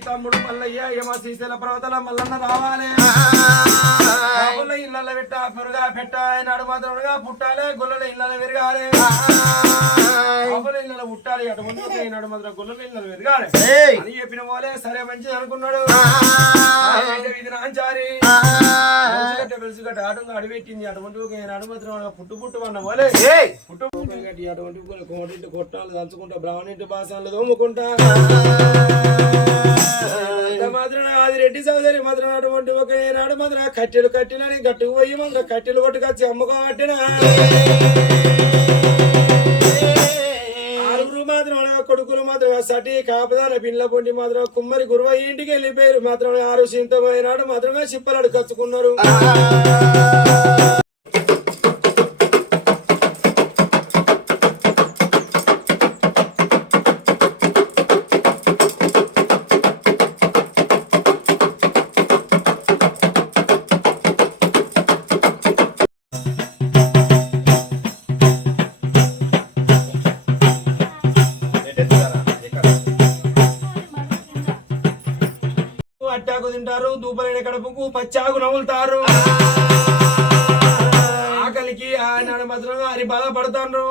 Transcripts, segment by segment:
తమ్ముడు మల్లయ్య యమ శ్రీశైల పర్వతాల మల్లన్న రావాలి ఇళ్ళ పెట్ట పెరుగా పెట్ట నాడు మాత్రముగా పుట్టాలి గొల్లల ఇళ్ళ విరగాలి ఇళ్ళ పుట్టాలి అటువంటి నాడు మాత్రం గొల్లల ఇళ్ళ విరగాలి అని చెప్పిన పోలే సరే మంచిది అనుకున్నాడు నాంచారి పెలుసుగట్ట ఆటంగా అడిపెట్టింది అటువంటి నాడు మాత్రం పుట్టు అన్న పోలే పుట్టు గట్టి అటువంటి కోటింటి కొట్టాలు దంచుకుంటా బ్రాహ్మణింటి భాషలు దోముకుంటా మాత్రం అది రెడ్డి సోదరి మాత్రం అటువంటి ఒక ఏనాడు మాత్రం కట్టెలని గట్టుకు పోయి మాత్రం కట్టెలు కొట్టుకొచ్చి అమ్ముకోబట్టిన ఆరుగురు మాత్రం కొడుకులు మాత్రం సటి కాపదాన పిల్ల పొండి మాత్రం కుమ్మరి గురువ ఇంటికి వెళ్ళిపోయారు మాత్రం ఆరు సింతమైనాడు మాత్రమే చిప్పలాడు కచ్చుకున్నారు అట్టాకు తింటారు దూపలైన కడుపుకు పచ్చాకు నవ్వులుతారు ఆకలికి ఆయన మాత్రం అని బాధపడతారు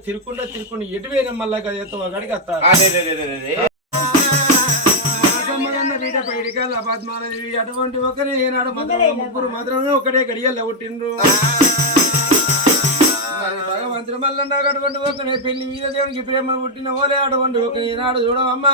తిరుక్కుంటా ఎటు వేరే మళ్ళా గడికి వస్తారు అటువంటి ఒకరే ఏనాడు మాత్రం ముగ్గురు మాత్రమే ఒకటే గడియల్లో పుట్టిండ్రు భగవంతుడు మళ్ళీ అటువంటి ఒకనే పెళ్లి మీద దేవునికి ప్రేమ పుట్టిన ఓలే అటువంటి ఒక ఈనాడు చూడవమ్మా